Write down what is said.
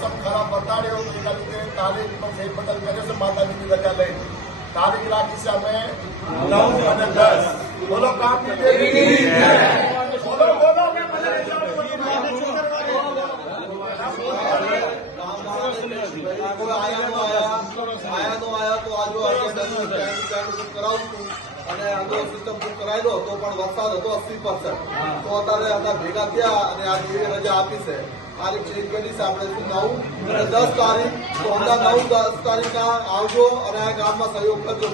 મોસમ ખરાબ બતાડ્યો તો એના લીધે તારીખમાં ફેરબદલ કરે છે માતાજીની રજા લઈ તારીખ રાખી છે અમે 9 અને 10 બોલો કામની દેવી બોલો બોલો આયા તો આજુ કરાવું છું અને આગળ સિસ્ટમ બુક કરાવી દો તો પણ વરસાદ હતો 80%. તો અત્યારે હતા ભેગા થયા અને આજે એવી રજા આપી છે. તારીખ ચેન્જ કરી છે આપણે 9 અને 10 તારીખ. તો અંદર 9 10 તારીખના આવજો અને આ ગામમાં સહયોગ કરજો.